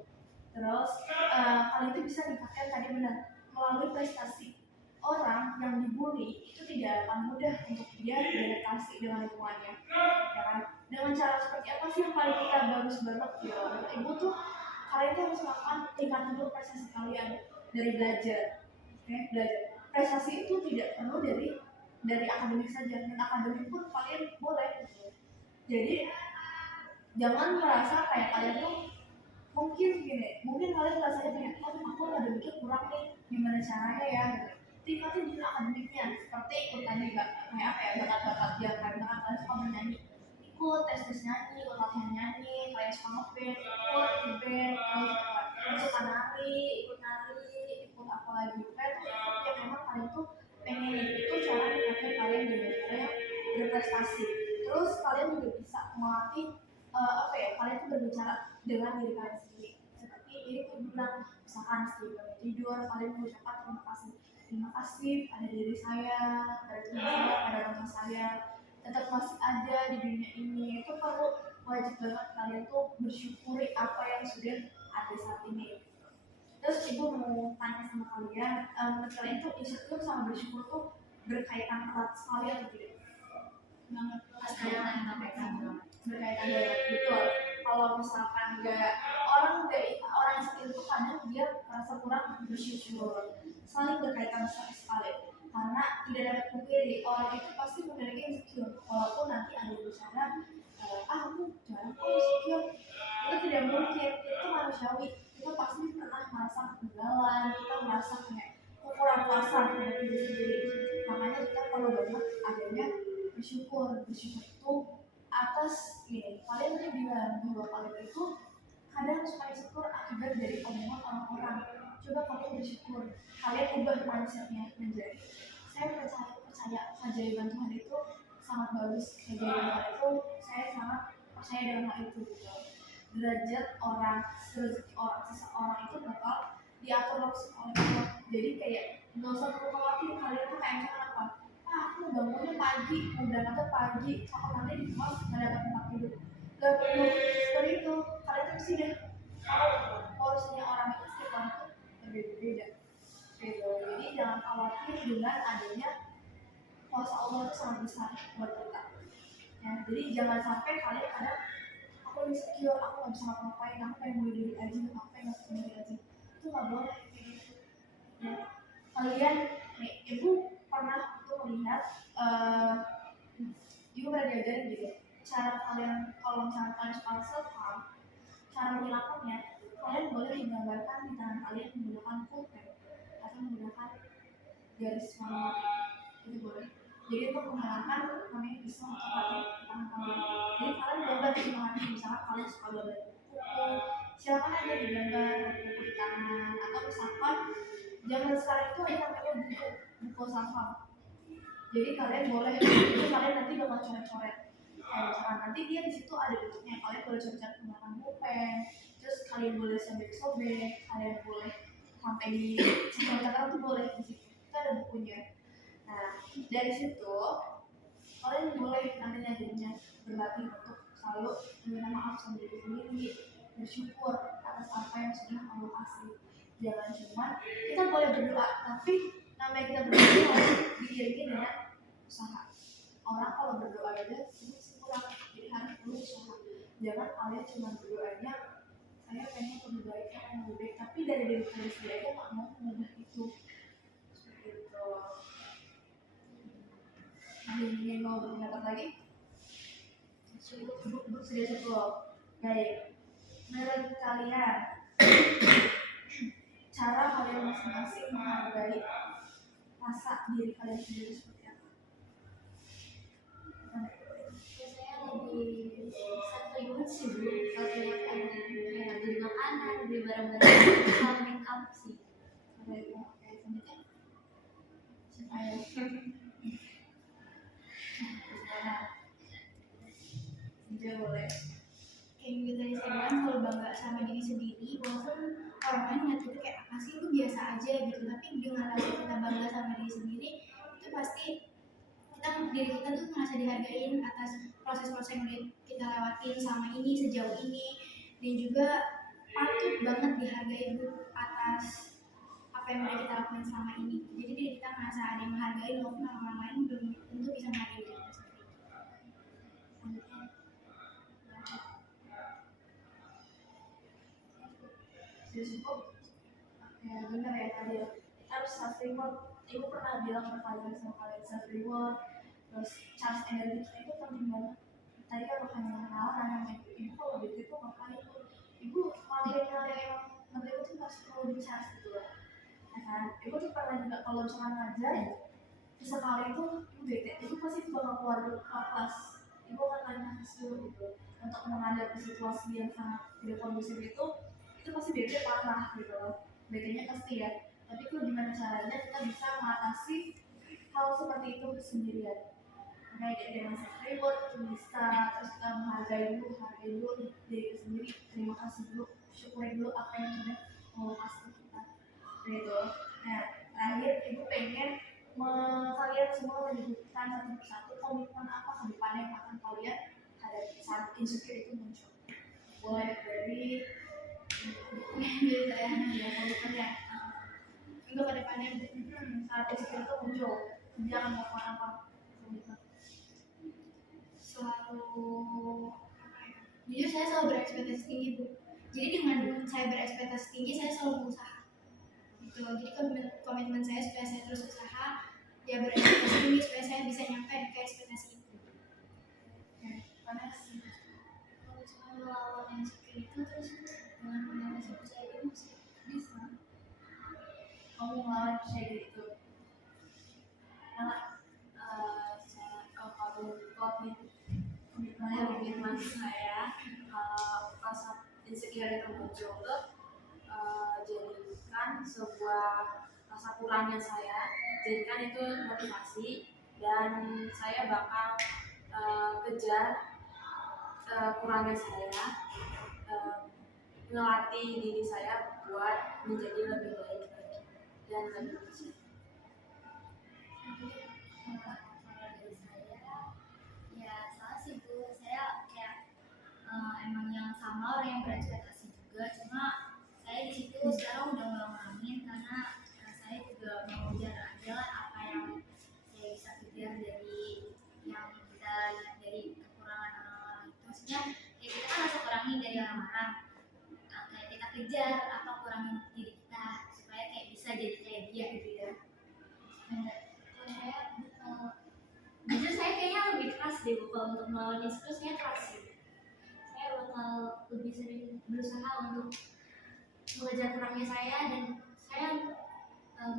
Terus hal itu bisa dipakai tadi benar melalui prestasi. Orang yang dibully itu tidak akan mudah untuk dia beradaptasi dengan lingkungannya, ya kan? Dengan cara seperti apa sih yang paling kita bagus banget ya? Ibu tuh kalian tuh harus melakukan tingkatan dulu prestasi kalian dari belajar, oke? Belajar. Prestasi itu tidak perlu dari akademik saja, dan akademik pun kalian boleh. Jadi jangan merasa kayak kalian tuh mungkin kalian rasanya kayak aku akademiknya kurang nih, gimana caranya ya gitu. Tingkatin juga akademiknya seperti ikut tadi kayak apa ya bakat-bakat yang karena kalian suka bernyanyi, ikut tes nyanyi, ikut latihan nyanyi, kalian suka ngeband, ikut ngeband, terus suka ikut nari, ikut apa lagi kayak tuh ikut yang memang kalian tuh pengen, itu cara dipakai kalian dengan cara berprestasi. Terus kalian juga bisa melatih apa ya, kalian tuh berbicara dengan diri kalian sendiri seperti ini tuh bilang, misalkan sebelum tidur kalian mengucapkan terima kasih pada diri saya, pada teman saya, pada orang tua saya tetap masih ada di dunia ini. Itu perlu wajib banget kalian tuh bersyukuri apa yang sudah ada saat ini. Terus ibu mau tanya sama kalian, menurut kalian tuh insecure sama bersyukur tuh berkaitan erat sekali atau tidak? Banget Berkaitan banget, betul. Kalau misalkan orang insecure itu kadang dia merasa kurang bersyukur, saling berkaitan sekali. Karena tidak dapat pungkiri orang itu pasti memiliki insecure, walaupun nanti ada bicara aku jarang kok insecure, itu tidak mungkin, itu manusiawi. Kita pasti pernah merasa kegagalan, kita merasa kayak kurang puasan dari diri sendiri. Makanya kita perlu banget adanya bersyukur itu atas ini. Kalian tadi bilang bahwa kalian itu kadang suka insecure akibat dari omongan orang-orang. Coba kalian bersyukur, kalian ubah mindsetnya menjadi saya percaya keajaiban Tuhan itu sangat bagus. Keajaiban Tuhan itu saya sangat percaya dengan hal itu gitu. Derajat orang, rezeki orang, seseorang itu bakal diatur langsung oleh Tuhan. Jadi kayak nggak usah perlu khawatir kalian tuh kayak misalkan apa, aku bangunnya pagi, berangkatnya pagi, aku nanti di kos nggak dapat tempat tidur. Gak perlu seperti itu. Kalian tuh pasti deh tahu porsinya orang itu setiap orang itu berbeda-beda. Gitu. Jadi jangan khawatir dengan adanya kuasa Allah itu sangat besar buat kita. Ya, jadi jangan sampai kalian kadang bisa ngapa-ngapain, aku pengen bunuh diri aja, aku pengen bunuh diri aja, itu nggak boleh kayak gitu. Ya, kalian nih, ibu pernah tuh melihat ibu pernah diajarin gitu cara kalian kalau misalnya kalian suka self harm, cara menghilangkannya kalian boleh menggambarkan di tangan kalian menggunakan pulpen atau menggunakan garis warna itu boleh. Jadi untuk menghilangkan namanya pisau atau katin di tangan kalian. Jadi kalian gambar di tangan, misalnya kalian suka gambar kuku, silakan aja digambar kuku di tangan, atau misalkan zaman sekarang itu ada namanya buku safa. Jadi kalian boleh itu kalian nanti bakal coret-coret. Misalkan nanti dia di situ ada bentuknya, kalian boleh coret-coret menggunakan pulpen, terus kalian boleh sobek-sobek, kalian boleh sampai di cakar-cakar tuh boleh di situ. Itu ada bukunya. Nah, dari situ kalian boleh nantinya jadinya berlatih untuk selalu meminta maaf sama diri sendiri, bersyukur atas apa yang sudah Allah kasih. Jangan cuma kita boleh berdoa, tapi namanya kita berdoa harus diiringi dengan usaha. Orang kalau berdoa aja itu kurang, jadi harus perlu usaha. Jangan kalian cuma berdoanya saya pengen lebih baik, saya pengen lebih baik, tapi dari diri kalian sendiri aja nggak mau mengubah itu. Seperti itu. Ingin mau berpendapat lagi? Cukup sudah cukup. Baik. Menurut kalian, cara kalian masing-masing menghargai rasa diri kalian sendiri seperti apa? Saya lebih satu unit sih Bu, satu unit kayak beli makanan, beli barang-barang sama make up sih. Baik, oke, selanjutnya. Ayo. Bisa boleh. Kayak gitu tadi saya bilang kalau bangga sama diri sendiri, walaupun orang lain ngeliat itu kayak apa sih, itu biasa aja gitu, tapi dengan rasa kita bangga sama diri sendiri itu pasti diri kita tuh merasa dihargain atas proses-proses yang udah kita lewatin selama ini, sejauh ini, dan juga patut banget dihargai Bu atas apa yang udah kita lakuin selama ini. Jadi diri kita merasa ada yang menghargai walaupun orang lain belum tentu bisa menghargai diri kita sendiri. Selanjutnya, Sudah cukup? Ya benar ya tadi ya. Harus self reward. Ibu pernah bilang berkali-kali sama kalian self reward. Terus charge energi kita itu penting banget. Tadi kan bukan yang kenalan, nanya ibu kalau gitu itu ngapain tuh? Ibu hal yang menurut ibu tuh harus perlu di charge gitu loh. Ya kan? Ibu tuh pernah juga kalau misalkan ngajar, sesekali itu ibu bete, ibu pasti bakal keluar kelas. Ibu akan tanya hasil gitu untuk menghadapi situasi yang sangat tidak kondusif itu pasti bete parah gitu loh. Betenya pasti ya. Tapi itu gimana caranya kita bisa mengatasi hal seperti itu sendirian. Kayak dengan self reward itu bisa, terus kita hargai dulu diri kita sendiri, terima kasih dulu, syukuri dulu apa yang sudah Allah kasih kita. Gitu. Nah, terakhir ibu pengen kalian semua menyebutkan satu persatu komitmen apa ke depan yang akan kalian hadapi saat insecure itu muncul. Boleh dari saya ya komitmen ya untuk kedepannya saat insecure itu muncul, jangan melakukan apa komitmen. Jujur saya selalu berekspektasi tinggi Bu. Jadi dengan saya berekspektasi tinggi saya selalu berusaha. Gitu. Jadi komitmen saya supaya saya terus usaha, ya berekspektasi tinggi supaya saya bisa nyampe ke ekspektasi itu. Karena sih Kalau cuma melawan yang seperti itu terus dengan mengatasi percaya diri masih bisa. Kamu melawan percaya diri itu. Komitmen saya kalau rasa insecure itu muncul tuh jadikan sebuah rasa kurangnya saya, jadikan itu motivasi dan saya bakal kejar kurangnya saya, ngelatih diri saya buat menjadi lebih baik lagi dan lebih bisa. Kalau dari saya ya salah sih Bu, saya kayak emang yang sama orang yang berekspektasi juga, cuma saya di situ sekarang udah nggak ngalamin karena saya juga mau mengejar aja apa yang saya bisa kejar dari yang kita lihat dari kekurangan orang-orang itu. Maksudnya ya kita kan harus kurangi dari orang-orang, lebih sering berusaha untuk mengejar kurangnya saya, dan saya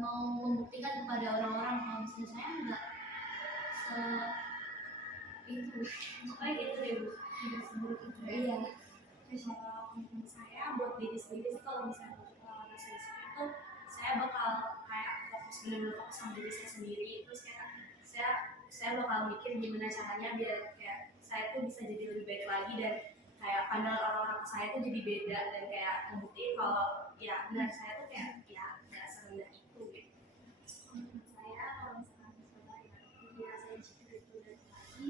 mau membuktikan kepada orang-orang kalau misalnya saya nggak se itu pokoknya gitu deh Bu, tidak seburuk itu. Iya. Terus kalau komitmen saya buat diri sendiri sih, kalau misalnya untuk pengalaman saya itu, saya bakal kayak benar-benar fokus sama diri saya sendiri. Terus kayak saya bakal mikir gimana caranya biar kayak saya tuh bisa jadi lebih baik lagi, dan kayak pandangan orang-orang ke saya tuh jadi beda, dan kayak membuktiin kalau ya benar saya tuh kayak ya nggak serendah itu gitu. Menurut saya kalau misalkan misalnya ya dirasa insecure itu dari lagi,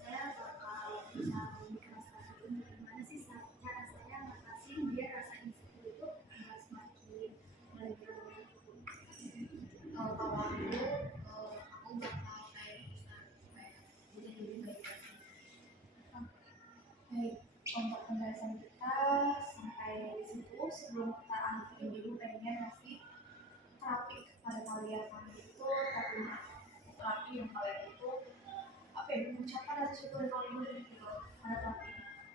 saya bakal bisa lebih keras lagi gimana sih cara saya ngatasin biar rasa insecure itu nggak semakin melebar gitu. Kalau aku bakal kayak bisa supaya jadi lebih baik lagi. Baik, untuk pembahasan kita sampai di situ. Sebelum kita akhiri dulu, pengen ngasih terapi kepada kalian. Itu terapi yang kalian itu apa ya, mengucapkan rasa syukur kalian gitu pada terapi.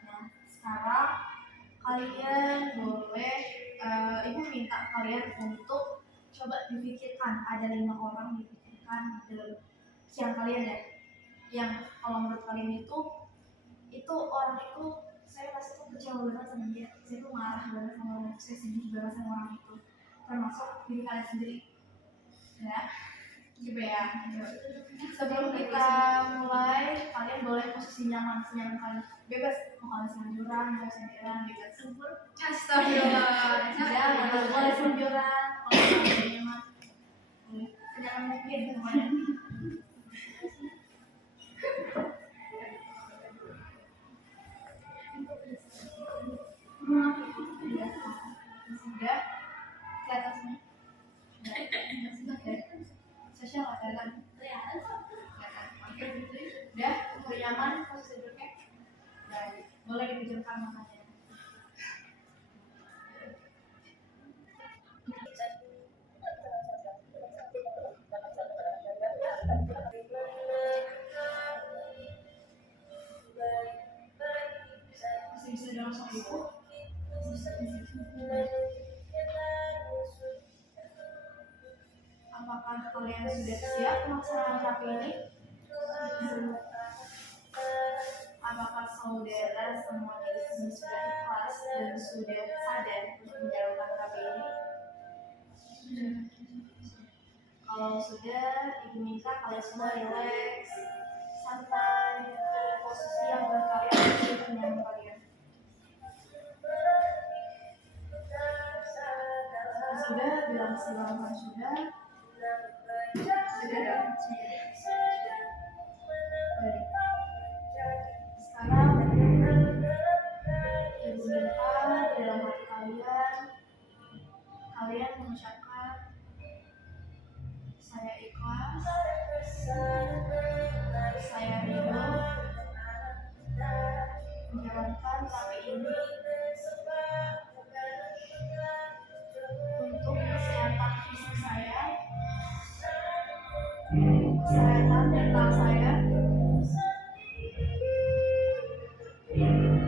Nah, sekarang kalian boleh ibu minta kalian untuk coba dipikirkan, ada 5 orang dipikirkan dalam pikiran kalian ya, yang kalau menurut kalian itu orang itu saya rasa tuh kecewa banget sama dia, saya tuh marah banget sama orang itu, saya sedih banget sama orang itu, termasuk diri kalian sendiri. Ya, coba ya. Sebelum kita mulai, kalian boleh posisi nyaman, senyaman kalian, bebas mau kalian selonjoran, mau sendirian, bebas. Astagfirullah. Ya, boleh selonjoran, kalau kalian nyaman, senyaman mungkin semuanya. Sudah ke atasnya. Sasha nggak kelihatan. Kelihatan kok. Kelihatan. Oke, udah nyaman posisi duduknya. Baik, boleh dipejamkan matanya. Masih bisa dengar suara ibu? Apakah kalian sudah siap melaksanakan terapi ini? Apakah saudara semuanya di sini sudah ikhlas dan sudah sadar untuk menjalankan terapi ini? Kalau sudah, ibu minta kalian semua relax, santai, posisi yang buat kalian sesuai dengan kalian. Sudah, bilang silahkan sudah. Sudah dong. Baik. Sekarang ibu minta di dalam hati kalian mengucapkan saya ikhlas, saya ridho menjalankan terapi ini untuk kesehatan fisik saya, kesehatan mental saya.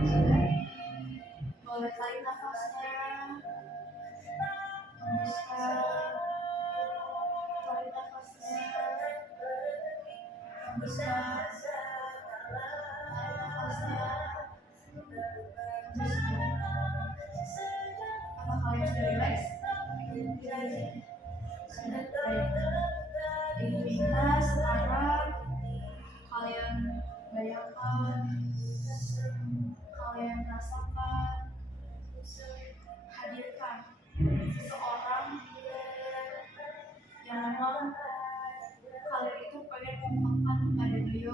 Sudah, boleh tarik nafasnya, hembuskan, tarik nafasnya, hembuskan, tarik nafasnya, hembuskan. Apa kalian sudah relax? Sudah, baik. Ibu minta sekarang kalian bayangkan, kalian rasakan, hadirkan seseorang yang memang kalian itu pengen mengungkapkan kepada beliau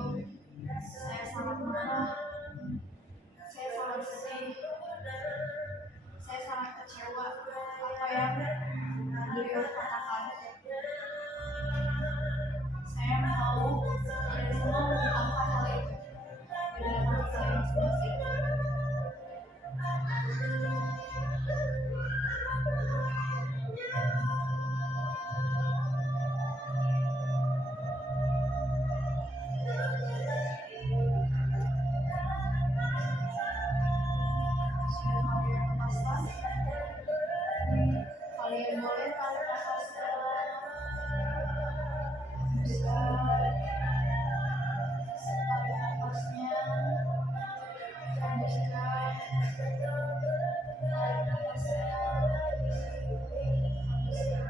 Sudah kalian lepaskan, kalian boleh tarik nafasnya, hembuskan, tarik nafasnya, hembuskan, tarik nafasnya, hembuskan.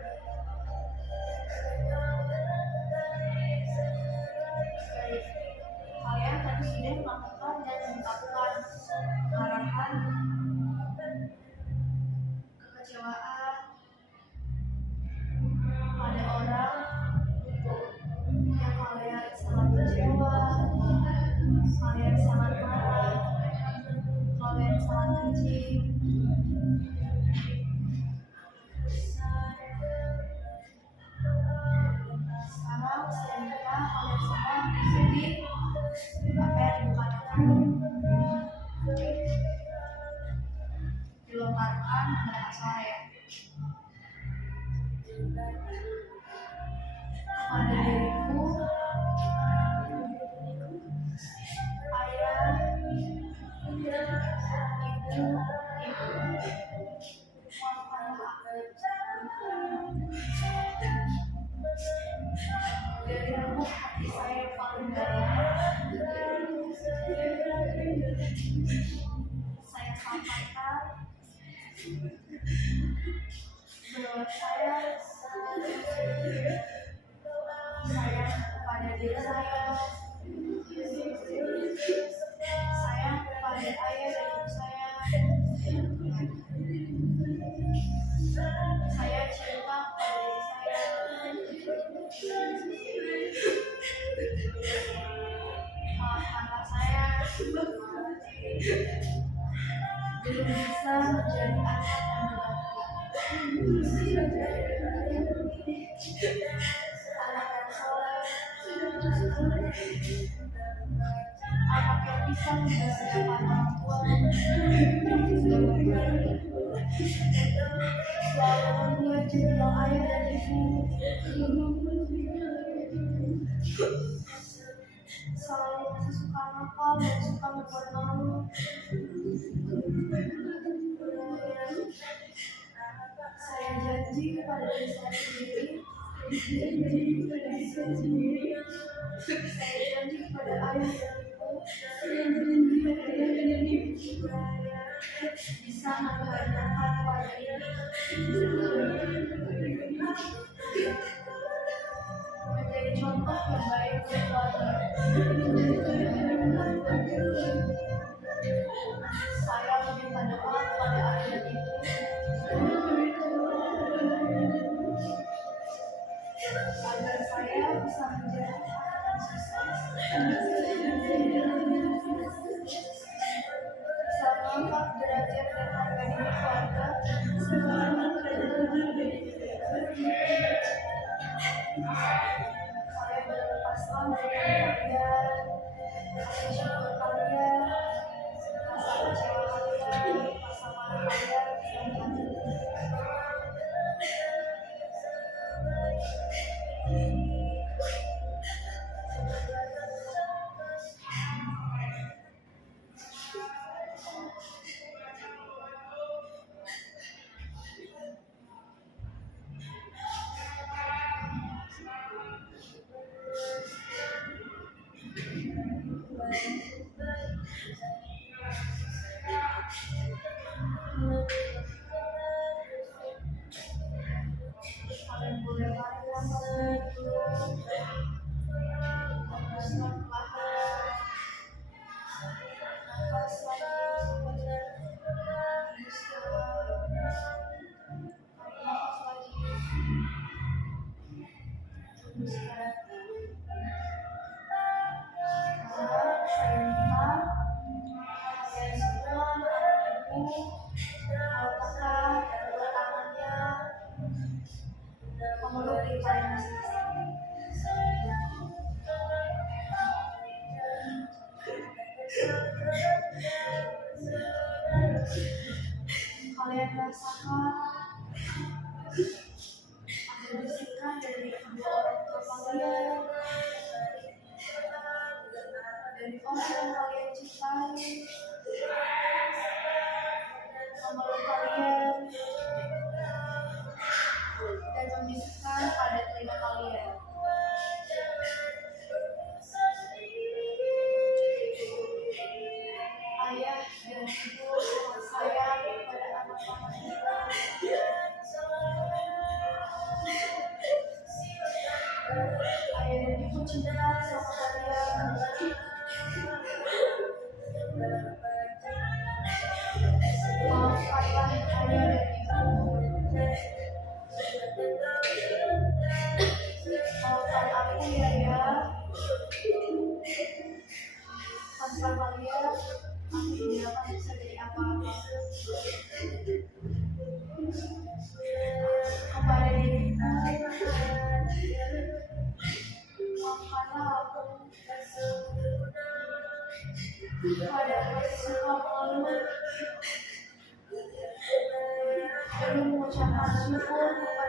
Baik, kalian tadi sudah melakukan dan mengungkapkan marahan, kekecewaan pada orang yang kalian sangat kecewa, kalian sangat marah, kalian sangat benci. Sekarang saya minta kalian semua mengikuti apa yang ibu katakan. Dilontarkan kepada saya. Kepada diriku, ayah, ibu, maafkanlah aku. Dari lubuk hati saya yang paling dalam, saya sampaikan bahwa saya sayang kepada diri saya, sayang kepada ayah dan ibu saya cinta kepada diri saya. Maafkanlah saya belum bisa menjadi anak yang berbakti, anak yang soleh, anak yang bisa mempersiapkan orang tua, selalu membuat cinta ayah dan ibu, selalu masih suka nakal dan suka membuat malu. Saya janji kepada diri saya sendiri, saya janji kepada ayah dan ibu, bisa membahagiakan keluarga ini, menjadi contoh yang baik untuk keluarga. Saya meminta doa kepada ayah dan ibu agar saya bisa menjadi anak yang sukses, bisa mengangkat derajat dan harga diri keluarga, saya berlepaskan dari kalian, rasa syukur kalian, rasa kecewa kalian, rasa marah kalian, kalian boleh tarik nafasnya dulu, hembuskan perlahan, nafas lagi, hembuskan, tarik nafas lagi, hembuskan. Sekarang saya minta kalian semua anak ibu meletakkan kedua tangannya memeluk diri kalian masing-masing. Kalian rasakan ada bisikan dari kedua orang tua kalian, dari orang yang kalian cintai,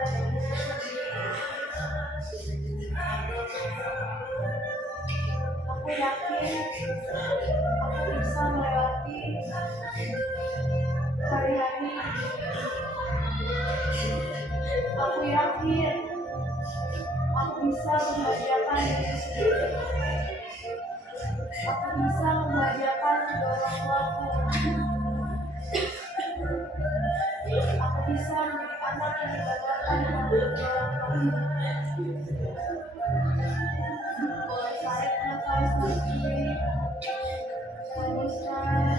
Aku yakin aku bisa melewati hari-hari. Aku yakin aku bisa membahagiakan diri sendiri. Aku bisa membahagiakan kedua orang tuaku. Aku bisa menjadi anak yang dibanggakan oleh kedua orang tuaku. Boleh tarik nafas lagi. Fokuskan.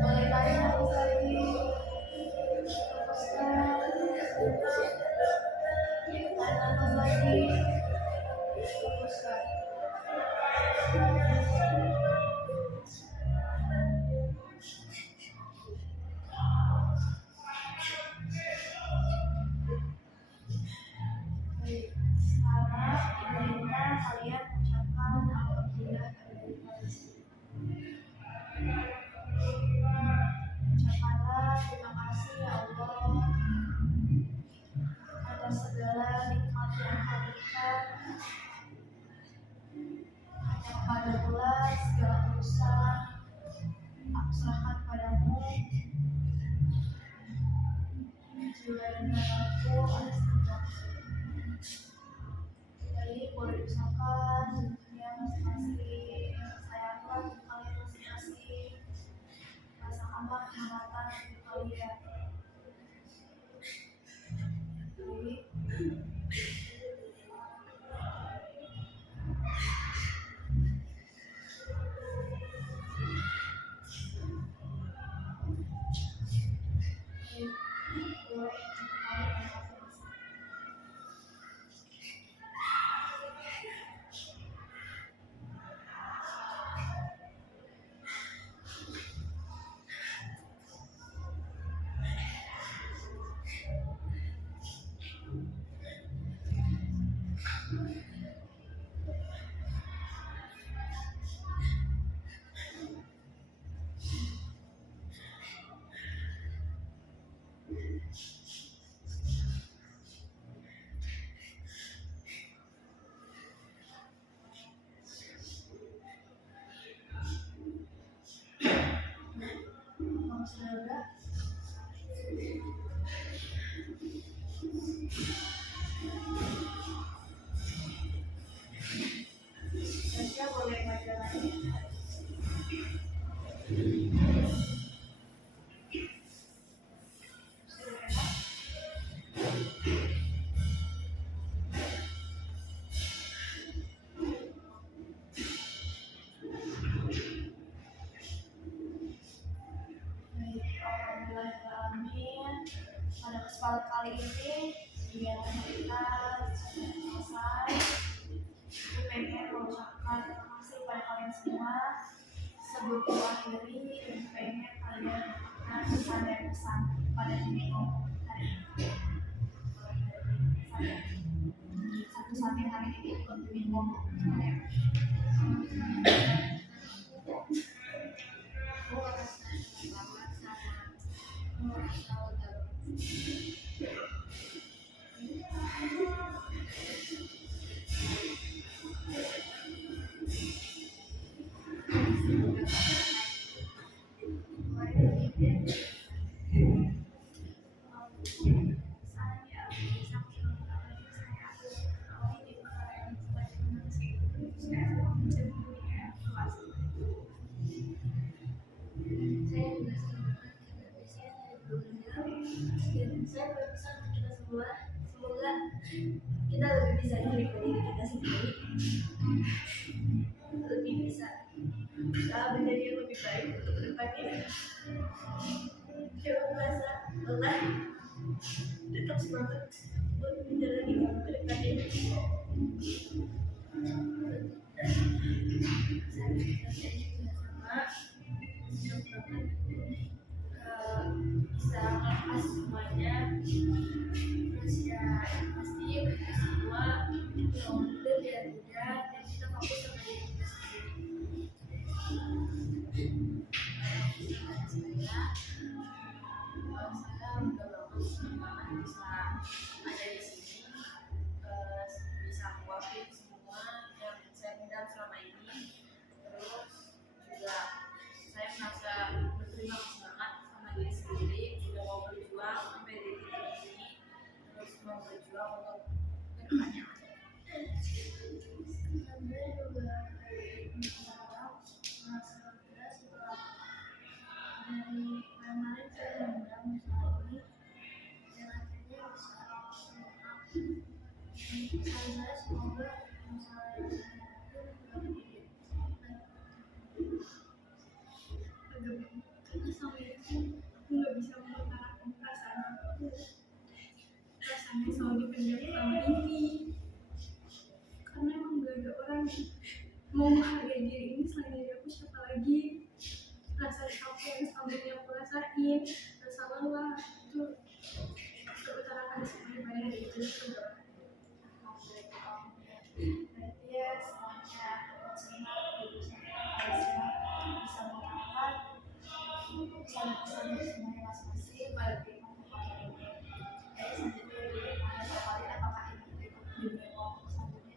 Boleh tarik nafas lagi. Fokuskan. Tarik nafas lagi. Fokuskan. Baik, sekarang minta kalian ucapkan alhamdulillah kepada kalian. Ucapkanlah terima kasih ya Allah atas segala nikmat yang Kau berikan. Hanya kepada Pula segala urusan aku serahkan padamu. Jiwa dan ragaku atas kerjaku. Jadi boleh diusahakan dunia masing-masing. Sayangkan kalian masing-masing. Rasakanlah kehangatan hidup kalian. Baik. Boleh kalian masing-masing. Kalau sudah ada, Tasya boleh baca lagi. Sudah enak? Baik, alhamdulillahirrahmanirrahim. Pada kesempatan kali ini, kegiatan kita sudah selesai. Aku pengen mengucapkan terima kasih pada kalian semua. Sebelum aku akhiri, aku pengen kalian mendapatkan pesan dan pesan pada video hari ini. Satu-satunya hari ini ikut video. Saya berpesan untuk kita semua, semoga kita lebih bisa daripada diri kita sendiri, lebih bisa menjadi yang lebih baik untuk kedepannya. Jangan merasa lelah, tetap semangat untuk menjalani kedepannya. Saya juga sama, senang banget bisa melepas semuanya. Terus ya yang pasti kita semua udah biar udah dan kita fokus sama diri kita sendiri. Saya udah banget bisa ada di sini, bisa mewakili semua yang saya pendam selama ini. Terus juga saya merasa berterima kasih banget sama diri sendiri udah mau berjuang sampai di titik ini, terus mau berjuang untuk kedepannya. Saya juga merasa lega setelah dari kemarin saya mendam masalah ini dan akhirnya bisa saya semoga masalah yang saya hadapi karena selama itu aku nggak bisa mengutarakan perasaan aku, perasaannya selalu dipendam selama ini karena emang gak ada orang yang mau menghargai diri ini selain diri aku. Siapa lagi? Rasa capek yang selama ini aku rasain, rasa lelah itu keutarakan semuanya pada hari itu juga. Berarti ya semuanya senang bisa mengatakan pesan-pesan dari semuanya masing-masing pada teman ini. Jadi selanjutnya kalian apakah ini ikut dunia kelompok selanjutnya?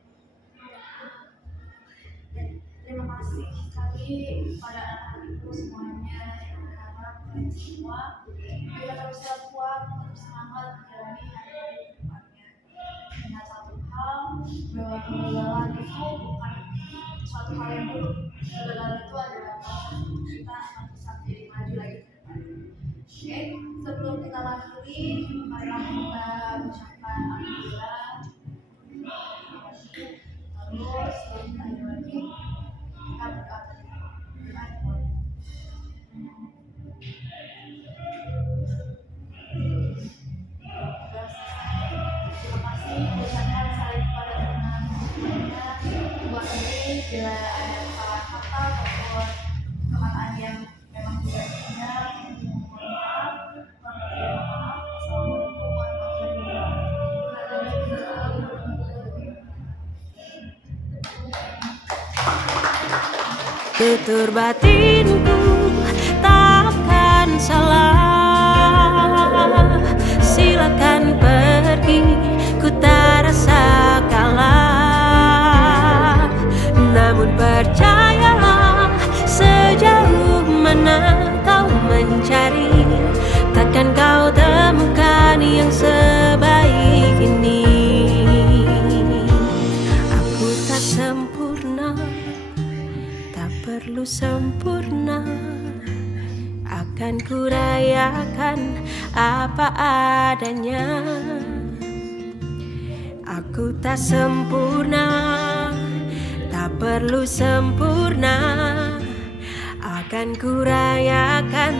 Dan terima kasih sekali pada anak-anak itu semuanya yang berharap kalian semua biar terus kuat, tetap semangat menjalani hari-hari ke depannya. Ingat satu hal, bahwa kegagalan itu bukan suatu hal yang buruk. Kegagalan itu adalah proses untuk kita akan bisa menjadi maju lagi ke depannya. Oke, sebelum kita lanjuti, marilah kita ucapkan alhamdulillah. Terus sebelum kita lanjut lagi, kita berdoa terlebih dahulu. Terima kasih ucapkan saling kepada teman semuanya. Buat ini bila ada kesalahan kata ataupun perkataan yang memang tidak benar, mohon maaf. Assalamualaikum warahmatullahi wabarakatuh. Tutur batinku takkan salah. Silakan pergi, ku tak rasa kalah. Namun percayalah, sejauh mana kau mencari, takkan kau temukan yang sebaik ini. Aku tak sempurna, tak perlu sempurna, akan kurayakan apa adanya. Aku tak sempurna, tak perlu sempurna, akan kurayakan